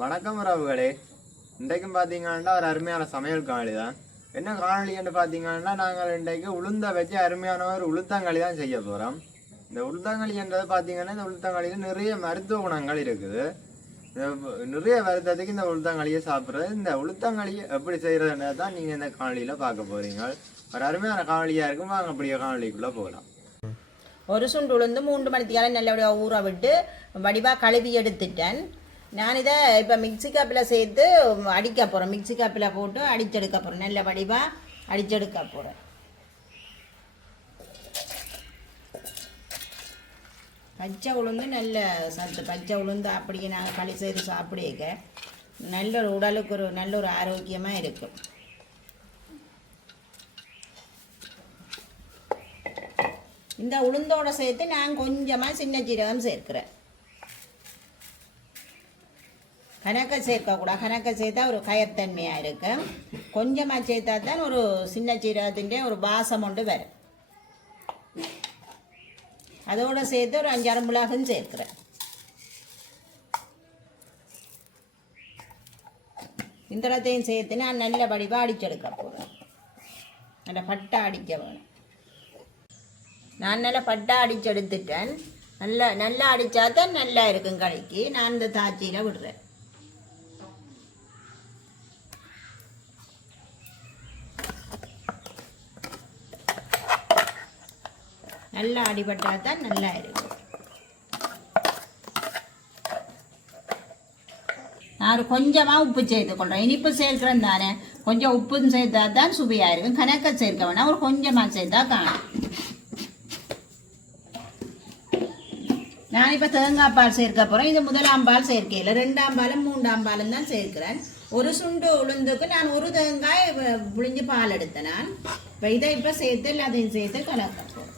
வணக்கம் உறவுகளே. இன்றைக்கும் பார்த்தீங்கன்னா ஒரு அருமையான சமையல் காணொலி தான். என்ன காணொலின்னு பார்த்தீங்கன்னா நாங்கள் இன்றைக்கு உளுந்த வச்சு அருமையான ஒரு உளுத்தங்களி தான் செய்ய போகிறோம். இந்த உளுத்தங்களின்றது பார்த்தீங்கன்னா இந்த உளுத்தங்களியில் நிறைய மருத்துவ குணங்கள் இருக்குது. நிறைய வருத்தத்துக்கு இந்த உளுத்தங்களியை சாப்பிட்றது. இந்த உளுத்தங்களியை எப்படி செய்கிறதுன்றது தான் நீங்கள் இந்த காணொலியில் பார்க்க போகிறீங்க. ஒரு அருமையான காணொலியாக இருக்கும். வாங்க அப்படியே காணொலிக்குள்ளே போகலாம். ஒரு சுண்டு உளுந்து 3 மணித்தியாலம் நல்லபடியாக ஊற விட்டு வடிவாக கழுவி எடுத்துட்டேன். நான் இதை இப்போ மிக்சி கப்பில் சேர்த்து அடிக்க போகிறேன். மிக்சி கப்பில் போட்டு அடிச்செடுக்க போகிறேன். நல்ல வடிவாக அடிச்செடுக்க போகிறேன். பச்சை உளுந்து நல்ல சத்து. பச்சை உளுந்து அப்படியே நாங்கள் களி செய்து சாப்பிடுக்க நல்ல ஒரு உடலுக்கு நல்ல ஒரு ஆரோக்கியமாக இருக்கும். இந்த உளுந்தோட சேர்த்து நான் கொஞ்சமாக சின்ன சீரகம் சேர்க்கிறேன். கணக்க சேர்க்கக்கூடாது. கணக்க சேர்த்தா ஒரு கயத்தன்மையாக இருக்கும். கொஞ்சமாக சேர்த்தா தான் ஒரு சின்ன சீரகத்திൻ്റെ ஒரு வாசம் ஒன்று வரும். அதோடு சேர்த்து ஒரு 5-6 மிளகும் சேர்க்கிறேன். இந்த இடத்தையும் சேர்த்து நான் நல்ல வடிவாக அடிச்செடுக்க போகிறேன். நல்ல பட்டா அடிக்க வேணும். நான் நல்லா பட்டா அடிச்செடுத்துட்டேன். நல்லா அடித்தா தான் நல்லா இருக்கும் கடைக்கு. நான் இந்த தாச்சியில் விடுறேன். நல்லா அடிபட்டால் தான் நல்லா இருக்கும். நான் கொஞ்சமாக உப்பு சேர்த்துக்கொள்கிறேன். இனிப்பு சேர்க்கிறேன் தானே, கொஞ்சம் உப்பும் சேர்த்தா தான் சுவையாக இருக்கும். கணக்க சேர்க்க வேணாம், ஒரு கொஞ்சமாக சேர்த்தா காணும். நான் இப்போ தேங்காய் பால் சேர்க்க போகிறேன். இது 1ஆம் பால் சேர்க்கையில் 2ஆம் பாலும் 3ஆம் பாலும் தான் சேர்க்கிறேன். ஒரு சுண்டு உளுந்துக்கு நான் ஒரு தேங்காய் புளிஞ்சு பால் எடுத்தேன். நான் இப்போ இதை இப்போ சேர்த்து எல்லாத்தையும் சேர்த்து கலக்க போகிறேன்.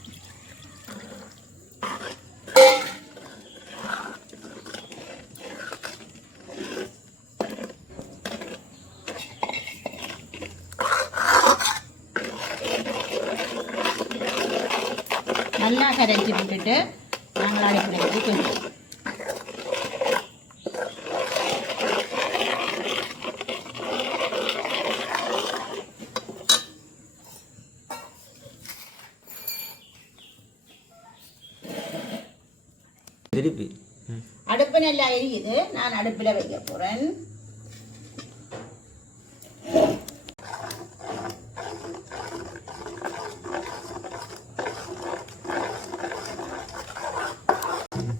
நல்லா கரைச்சி விட்டுட்டு நாங்கள் அடைப்பில் வச்சு கொஞ்சம் திருப்பி அடுப்பு நல்லா எரியுது. நான் அடுப்பில் வைக்க போகிறேன்.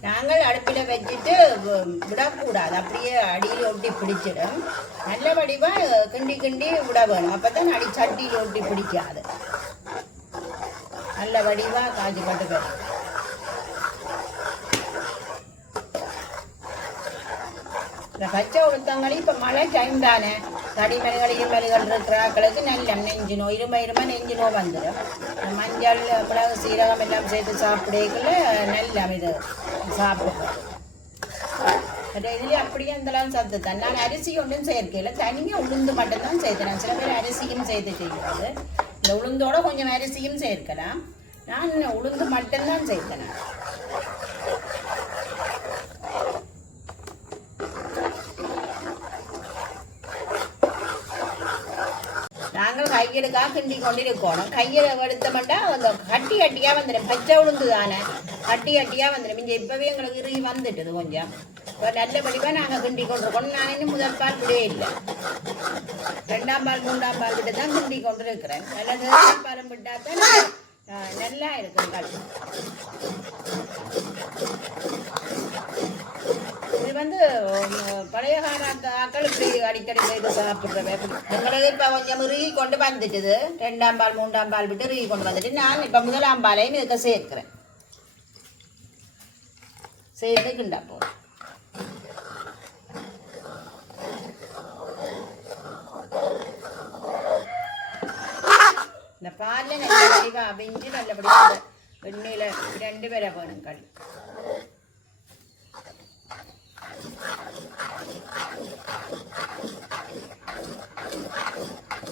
நாங்கள் அடுப்பில் வச்சுட்டு விடக்கூடாது. அப்படியே அடியில் ஒட்டி பிடிச்சிடும். நல்ல வடிவாக கிண்டி கிண்டி விட வேணும். அப்போ தான் அடி சட்டியில் ஒட்டி பிடிக்காது. நல்ல வடிவாக காய்ச்சி பட்டு இந்த பச்சை உளுத்தங்களி இப்போ மழை டைம் தானே. தடிமலைகளையும் மலைகள் இருக்கிற ஆக்களுக்கு நல்ல நெஞ்சு நோய் இரும நெஞ்சு நோய் வந்துடும். மஞ்சள் மிளகு சீரகம் எல்லாம் சேர்த்து சாப்பிடக்குள்ள நல்ல இது சாப்பிடுவோம். இதுலேயே அப்படியே அந்தளவு சத்து தான். நான் அரிசி ஒன்றும் சேர்க்கல, தனியாக உளுந்து மட்டும்தான் சேர்த்தேன். சில பேர் அரிசியும் சேர்த்து செய்கிறது. இந்த உளுந்தோட கொஞ்சம் அரிசியும் சேர்க்கலாம். நான் உளுந்து மட்டும்தான் சேர்த்தேன். நாங்கள் கையெடுக்காக கிண்டி கொண்டு இருக்கணும். கையில் எடுத்த மாட்டா அந்த கட்டி கட்டியாக வந்துடும். பச்சை உளுந்து தானே, கட்டி கட்டியாக வந்துடும். இங்கே இப்போவே எங்களுக்கு இறுகி வந்துட்டுது கொஞ்சம். இப்போ நல்லபடியாக நாங்கள் கிண்டி கொண்டிருக்கணும். நான் இன்னும் முதல் பால் விடவே இல்லை. 2ஆம் பால் 3ஆம் பால் விட்டு தான் கிண்டி கொண்டு இருக்கிறேன். நல்லா 3ஆம் பாலும் விட்டால் தான் நல்லா இருக்கும் களி. இது வந்து பழைய காலத்து ஆக்கள் இப்படி அடிக்கடி செய்து சாப்பிட்றவே. எங்களுக்கு இப்போ கொஞ்சம் இறுகி கொண்டு வந்துட்டுது. 2ஆம் பால் 3ஆம் பால் விட்டு இறுகி கொண்டு வந்துட்டு நான் இப்போ 1ஆம் பாலையும் இதுக்கு சேர்க்கிறேன். சேர்த்து கிண்டா போகிறேன். இந்த பாலில் நல்லபடியாக அவிஞ்சு நல்லபடியாக எண்ணெயில் 2 பேரை வேணும் களி.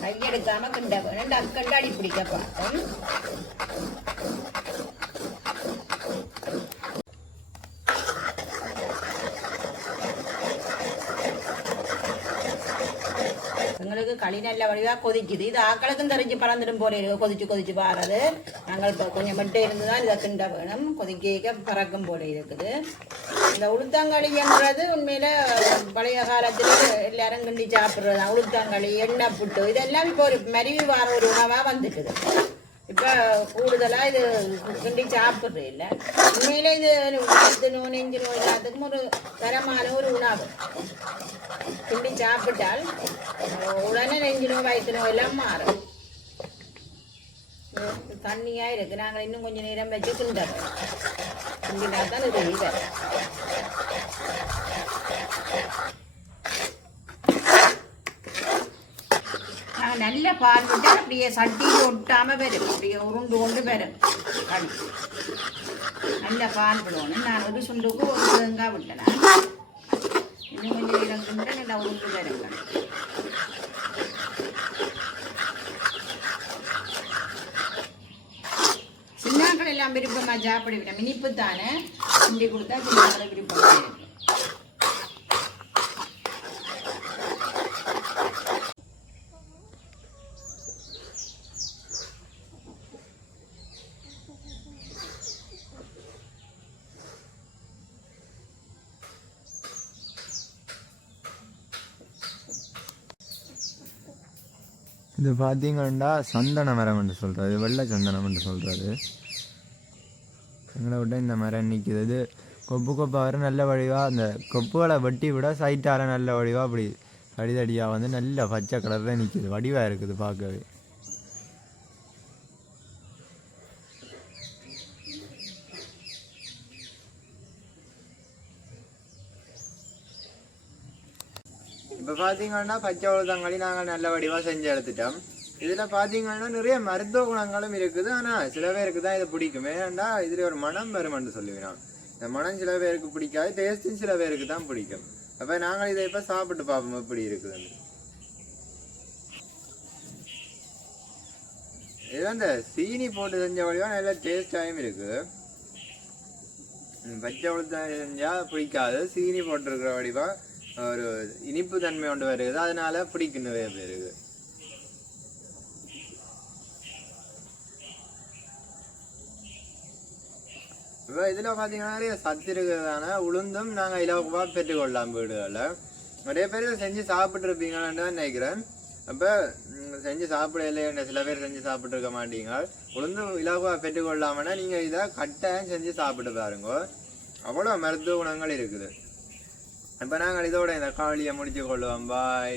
கையெடுக்காம கிண்ட வேணும். டக்கண்டு அடி பிடிக்க பார்த்தோம். எங்களுக்கு களி நல்ல வடிவாக கொதிக்குது. இது ஆக்களுக்கும் தெரிஞ்சு பறந்துடும் போல இருக்கு, கொதிச்சு பாருது. நாங்கள் இப்போ கொஞ்சம் மட்டும் இருந்து தான் இதை கிண்ட வேணும், கொதிக்க பறக்கும் போல இருக்குது. இந்த உளுத்தங்களின்றது உண்மையில பழைய காலத்தில் எல்லாரும் கிண்டி சாப்பிட்றது தான். உளுத்தங்களி, எண்ணெய் புட்டு இதெல்லாம் இப்போ ஒரு மருவி வார ஒரு உணவாக வந்துட்டுது. இப்போ கூடுதலாக இது கிண்டி சாப்பிட்றது இல்லை. உண்மையிலே இது வயிற்று நோய், நெஞ்சு நோய் எல்லாத்துக்கும் ஒரு தரமான ஒரு உணவு. கிண்டி சாப்பிட்டால் உடனே நெஞ்சு நோய், வயிற்று நோய் எல்லாம் மாறும். தண்ணியாக இருக்குது, நாங்கள் இன்னும் கொஞ்சம் நேரம் வச்சு கிண்டறோம். கிண்டினா தான் இது இதை நல்ல பால் விட்டால் அப்படியே சட்டிக்கு ஒட்டாமல் வரும், அப்படியே உருண்டு கொண்டு வரும் களி. நல்ல பால் விடணும். நான் ஒரு சுண்டுக்கு ஒரு தேங்காய் விட்டேன். இன்னும் கொஞ்சம் நேரம் கிண்ட நல்லா உருண்டு வருங்க. சின்னாக்கள் எல்லாம் விருப்பமாக சாப்பிடுவேன். இனிப்பு தானே கிண்டி கொடுத்தா சின்னாக்களை விருப்பமாக இருக்கும். இது பார்த்தீங்கன்னா சந்தன மரம் என்று சொல்கிறது, வெள்ளை சந்தனம் என்று சொல்கிறது. எங்களை விட இந்த மரம் நிற்கிது. இது கொப்பாக வர நல்ல வடிவாக அந்த கொப்புகளை வெட்டி விட சைட்டால் நல்ல வடிவாக அப்படி அடிதடியாக வந்து நல்ல பச்சை கலரில் நிற்கிது, வடிவாக இருக்குது பார்க்கவே. இப்போ பார்த்தீங்கன்னா பச்சை உளுத்தங்களி நாங்கள் நல்ல வடிவாக செஞ்சு எடுத்துட்டோம். இதில் பார்த்தீங்கன்னா நிறைய மருத்துவ குணங்களும் இருக்குது. ஆனால் சில பேருக்கு தான் இது பிடிக்குமே, ஏன்னா இதில் ஒரு மனம் வருமென்று சொல்லுவேன். இந்த மனம் சில பேருக்கு பிடிக்காது, டேஸ்ட்டும் சில பேருக்கு தான் பிடிக்கும். அப்போ நாங்கள் இதை இப்போ சாப்பிட்டு பார்ப்போம் எப்படி இருக்குதுன்னு. இது அந்த சீனி போட்டு செஞ்ச வடிவாக நல்ல டேஸ்டாகவும் இருக்குது. பச்சை உளுத்தம் செஞ்சால் பிடிக்காது, சீனி போட்டிருக்கிற வடிவாக ஒரு இனிப்பு தன்மை கொண்டு வருது, அதனால பிடிக்கும் நிறைய பேருக்கு. இப்போ இதில் பார்த்தீங்கன்னா நிறைய சத்து இருக்கிறதான உளுந்தும் நாங்கள் இலவசமாக பெற்றுக்கொள்ளலாம் வீடுகளில். நிறைய பேர் செஞ்சு சாப்பிட்ருப்பீங்கன்னு தான் நினைக்கிறேன். அப்போ செஞ்சு சாப்பிட இல்லையா, சில பேர் செஞ்சு சாப்பிட்ருக்க மாட்டீங்க. உளுந்து இலவசமாக பெற்றுக்கொள்ளாமன்னா நீங்கள் இதை கட்டாயம் செஞ்சு சாப்பிட்டு பாருங்க, அவ்வளோ மருத்துவ குணங்கள் இருக்குது. இப்போ நாங்கள் இதோட இந்த காவலியை முடிச்சு கொள்வோம். பாய்.